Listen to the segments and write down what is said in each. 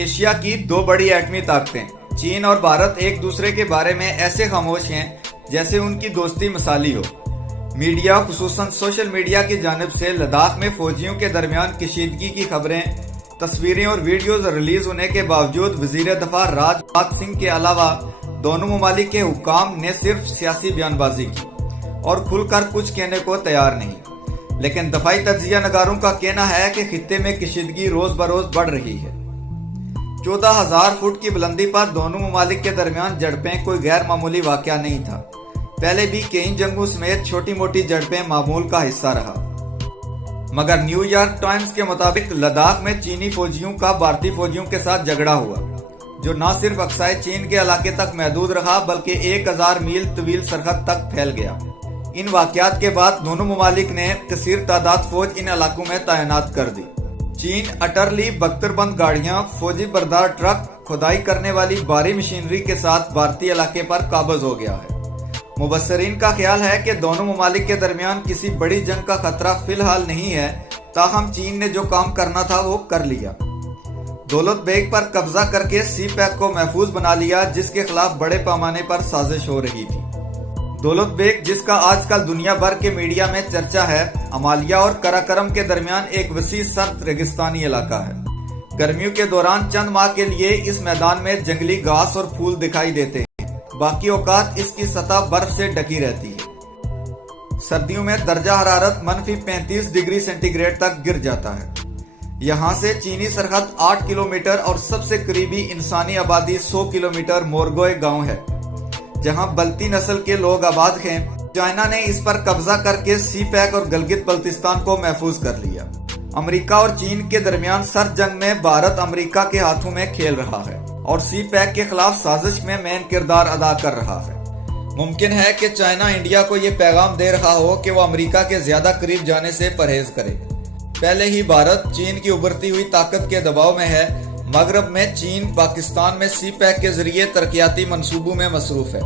Asia की दो बड़ी एटमी ताकतें चीन और भारत एक दूसरे के बारे में ऐसे खामोश हैं जैसे उनकी दोस्ती मिसाली हो। मीडिया खुसूसन सोशल मीडिया की जानिब से लद्दाख में फौजियों के दरमियान कशीदगी की खबरें, तस्वीरें और वीडियोज रिलीज होने के बावजूद वजीर दफा राजनाथ सिंह के अलावा दोनों ममालिक के हुक्काम ने सिर्फ सियासी बयानबाजी की और खुलकर कुछ कहने को तैयार नहीं। लेकिन दफाई तज्जिया नगारों का कहना है कि खित्ते में कशीदगी रोज बरोज बढ़ रही है। 14,000 फुट की बुलंदी पर दोनों ममालिक के दरमियान झड़पें कोई गैर मामूली वाकया नहीं था। पहले भी कई जंगों समेत छोटी मोटी झड़पें मामूल का हिस्सा रहा। मगर न्यूयॉर्क टाइम्स के मुताबिक लद्दाख में चीनी फौजियों का भारतीय फौजियों के साथ झगड़ा हुआ, जो न सिर्फ अक्साई चीन के इलाके तक महदूद रहा बल्कि 1000 मील तवील सरहद तक फैल गया। इन वाकयात के बाद दोनों ममालिक ने कसीर तादाद फौज इन इलाकों में तैनात कर दी। चीन अटरली बख्तरबंद गाड़ियां, फौजी बरदार ट्रक, खुदाई करने वाली भारी मशीनरी के साथ भारतीय इलाके पर काबज हो गया है। मुबस्सरीन का ख्याल है कि दोनों ममालिक के दरमियान किसी बड़ी जंग का खतरा फिलहाल नहीं है, ताहम चीन ने जो काम करना था वो कर लिया। दौलत बेग पर कब्जा करके सी पैक को महफूज बना लिया, जिसके खिलाफ बड़े पैमाने पर साजिश हो रही थी। दौलत बेग, जिसका आजकल दुनिया भर के मीडिया में चर्चा है, अमालिया और कराकरम के दरमियान एक वसी सर्द रेगिस्तानी इलाका है। गर्मियों के दौरान चंद माह के लिए इस मैदान में जंगली घास और फूल दिखाई देते हैं, बाकी औकात इसकी सतह बर्फ से ढकी रहती है। सर्दियों में दर्जा हरारत -35 डिग्री सेंटीग्रेड तक गिर जाता है। यहाँ से चीनी सरहद 8 किलोमीटर और सबसे करीबी इंसानी आबादी 100 किलोमीटर मोरगोय गांव है, जहां बल्ती नस्ल के लोग आबाद हैं। चाइना ने इस पर कब्जा करके सी पैक और गिलगित बल्तिस्तान को महफूज कर लिया। अमेरिका और चीन के दरमियान सर्द जंग में भारत अमेरिका के हाथों में खेल रहा है और सी पैक के खिलाफ साजिश में मेन किरदार अदा कर रहा है। मुमकिन है कि चाइना इंडिया को ये पैगाम दे रहा हो कि वो अमेरिका के ज्यादा करीब जाने से परहेज करे। पहले ही भारत चीन की उभरती हुई ताकत के दबाव में है। मगरब में चीन पाकिस्तान में सी पैक के जरिए तरक्याती मंसूबों में मसरूफ है।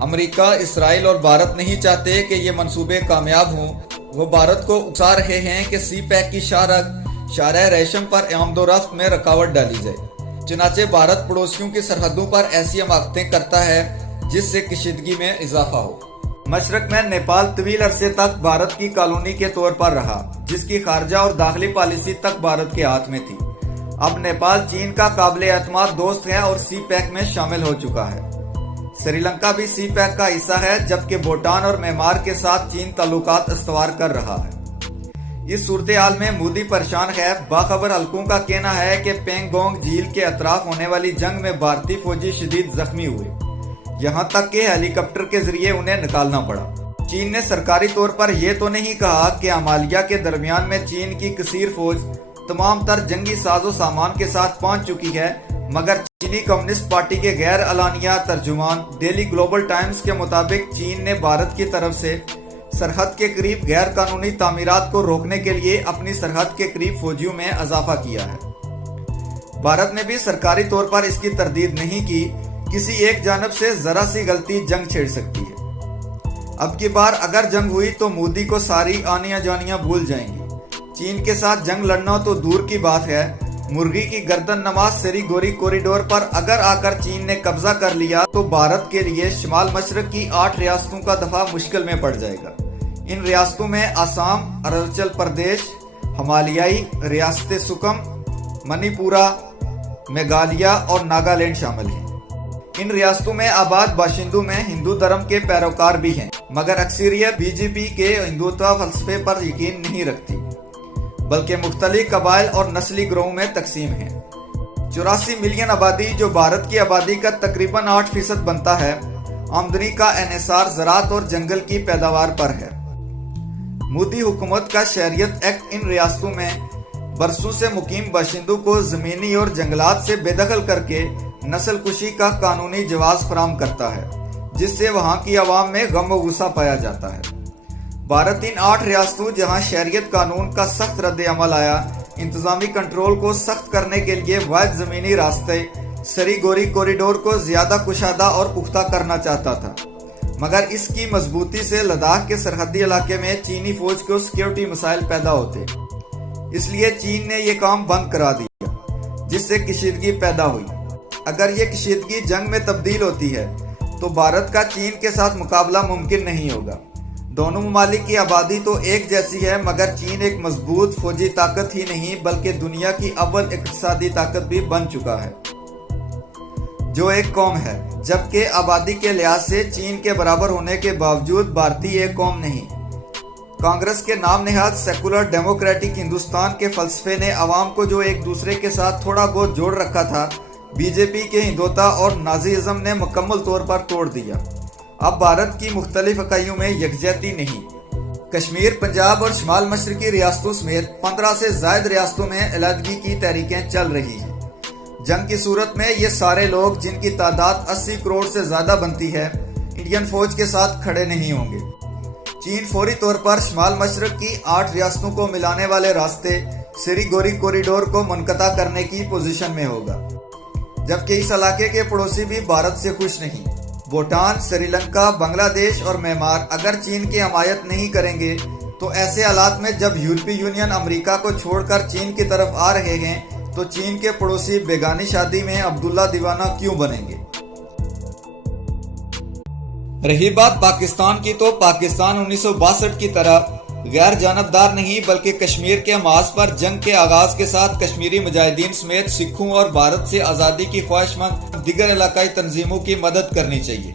अमेरिका, इसराइल और भारत नहीं चाहते कि ये मंसूबे कामयाब हों। वो भारत को उकसा रहे हैं कि सी पैक की शारह रेशम पर आमदोरफ्त में रुकावट डाली जाए। चुनाचे भारत पड़ोसियों की सरहदों पर ऐसी हमाकतें करता है जिससे कशीदगी में इजाफा हो। मशरक में नेपाल तवील अरसे तक भारत की कॉलोनी के तौर पर रहा, जिसकी खारजा और दाखिली पॉलिसी तक भारत के हाथ में थी। अब नेपाल चीन का काबिल एतमाद दोस्त है और सी पैक में शामिल हो चुका है। श्रीलंका भी सी पैक का हिस्सा है, जबकि भूटान और म्यांमार के साथ चीन ताल्लुकात इस्तवार कर रहा है। इस सूरत हाल में मोदी परेशान है। बाखबर हल्कों का कहना है कि पेंगोंग झील के अतराफ होने वाली जंग में भारतीय फौजी शदीद जख्मी हुए, यहाँ तक कि हेलीकॉप्टर के जरिए उन्हें निकालना पड़ा। चीन ने सरकारी तौर पर यह तो नहीं कहा कि अमालिया के दरमियान में चीन की कसीर फौज तमाम तर जंगी साजो सामान के साथ पहुंच चुकी है, मगर चीनी कम्युनिस्ट पार्टी के गैर अलानिया तर्जुमान डेली ग्लोबल टाइम्स के मुताबिक चीन ने भारत की तरफ से सरहद के करीब गैर कानूनी तामीरात को रोकने के लिए अपनी सरहद के करीब फौजियों में इजाफा किया है। भारत ने भी सरकारी तौर पर इसकी तरदीद नहीं की। किसी एक जानब से जरा सी गलती जंग छेड़ सकती है। अब की बार अगर जंग हुई तो मोदी को सारी आनियां जानियां भूल जाएंगी। चीन के साथ जंग लड़ना तो दूर की बात है, मुर्गी की गर्दन नवाज सरीगोरी कॉरिडोर पर अगर आकर चीन ने कब्जा कर लिया तो भारत के लिए शिमाल मशरक की 8 रियासतों का दफा मुश्किल में पड़ जाएगा। इन रियासतों में आसाम, अरुणाचल प्रदेश, हिमालयाई रियासत सुकम, मणिपुरा, मेघालय और नागालैंड शामिल हैं। इन रियासतों में आबाद बाशिंदों में हिंदू धर्म के पैरोकार भी हैं, मगर अक्सरियत बीजेपी के हिंदुत्व फलसफे पर यकीन नहीं रखती, बल्कि मुख्तलिफ कबाइल और नस्ली ग्रोहों में तकसीम है। 84 मिलियन आबादी, जो भारत की आबादी का तकरीबन 8% बनता है। आमदनी का एनएसआर ज़राअत और जंगल की पैदावार पर है। मोदी हुकूमत का शहरियत एक्ट इन रियासतों में बरसों से मुकीम बाशिंदों को जमीनी और जंगलात से बेदखल करके नस्ल कुशी का कानूनी जवाज फराम करता है, जिससे वहां की आवाम में गम व गुस्सा पाया जाता है। भारत इन 8 रियासतों जहां शहरियत कानून का सख्त रद्द अमल आया, इंतजामी कंट्रोल को सख्त करने के लिए वाहिद जमीनी रास्ते सरीगोरी कॉरिडोर को ज्यादा कुशादा और पुख्ता करना चाहता था, मगर इसकी मजबूती से लद्दाख के सरहदी इलाके में चीनी फौज को सिक्योरिटी मसाइल पैदा होते, इसलिए चीन ने यह काम बंद करा दिया। جس سے کشیدگی پیدا ہوئی۔ اگر یہ کشیدگی جنگ میں تبدیل ہوتی ہے تو بھارت کا چین کے ساتھ مقابلہ ممکن نہیں ہوگا۔ دونوں ممالک کی آبادی تو ایک جیسی ہے، مگر چین ایک مضبوط فوجی طاقت ہی نہیں بلکہ دنیا کی اول اقتصادی طاقت بھی بن چکا ہے، جو ایک قوم ہے، جبکہ آبادی کے لحاظ سے چین کے برابر ہونے کے باوجود بھارتی ایک قوم نہیں۔ کانگریس کے نام نہاد سیکولر ڈیموکریٹک ہندوستان کے فلسفے نے عوام کو جو ایک دوسرے کے ساتھ تھوڑا بہت جوڑ رکھا تھا، بی جے پی کے ہندوتا اور نازیزم نے مکمل طور پر توڑ دیا۔ اب بھارت کی مختلف اکائیوں میں یکجہتی نہیں۔ کشمیر، پنجاب اور شمال مشرقی ریاستوں سمیت 15 سے زائد ریاستوں میں علیحدگی کی تحریکیں چل رہی ہیں۔ جنگ کی صورت میں یہ سارے لوگ، جن کی تعداد 80 کروڑ سے زیادہ بنتی ہے، انڈین فوج کے ساتھ کھڑے نہیں ہوں گے۔ چین فوری طور پر شمال مشرق کی 8 ریاستوں کو ملانے والے راستے سری گوری کوریڈور کو منقطع کرنے کی پوزیشن میں ہوگا، جبکہ اس علاقے کے پڑوسی بھی بھارت سے خوش نہیں۔ بھوٹان، سری لنکا، بنگلہ دیش اور میانمار اگر چین کی حمایت نہیں کریں گے تو ایسے حالات میں جب یورپی یونین امریکہ کو چھوڑ کر چین کی طرف آ رہے ہیں تو چین کے پڑوسی بیگانی شادی میں عبداللہ دیوانہ کیوں بنیں گے؟ رہی بات پاکستان کی، تو پاکستان 1962 کی طرح غیر جانبدار نہیں بلکہ کشمیر کے محاذ پر جنگ کے آغاز کے ساتھ کشمیری مجاہدین سمیت سکھوں اور بھارت سے آزادی کی خواہش مند دیگر علاقائی تنظیموں کی مدد کرنی چاہیے،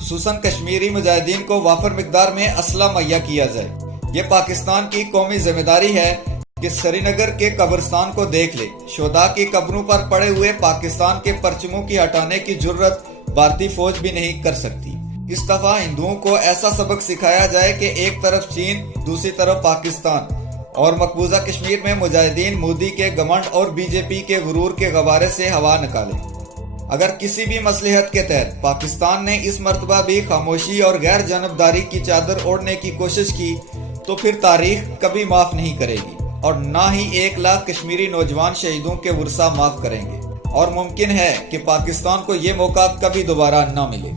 خصوصاً کشمیری مجاہدین کو وافر مقدار میں اسلحہ مہیا کیا جائے۔ یہ پاکستان کی قومی ذمہ داری ہے کہ سری نگر کے قبرستان کو دیکھ لے، شہداء کی قبروں پر پڑے ہوئے پاکستان کے پرچموں کی ہٹانے کی جرت بھارتی فوج بھی نہیں کر سکتی۔ اس دفعہ ہندوؤں کو ایسا سبق سکھایا جائے کہ ایک طرف چین، دوسری طرف پاکستان، اور مقبوضہ کشمیر میں مجاہدین مودی کے گھمنڈ اور بی جے پی کے غرور کے غبارے سے ہوا نکالیں۔ اگر کسی بھی مصلحت کے تحت پاکستان نے اس مرتبہ بھی خاموشی اور غیر جانبداری کی چادر اوڑھنے کی کوشش کی تو پھر تاریخ کبھی معاف نہیں کرے گی، اور نہ ہی 1 لاکھ کشمیری نوجوان شہیدوں کے ورثہ معاف کریں گے، اور ممکن ہے کہ پاکستان کو یہ موقع کبھی دوبارہ نہ ملے۔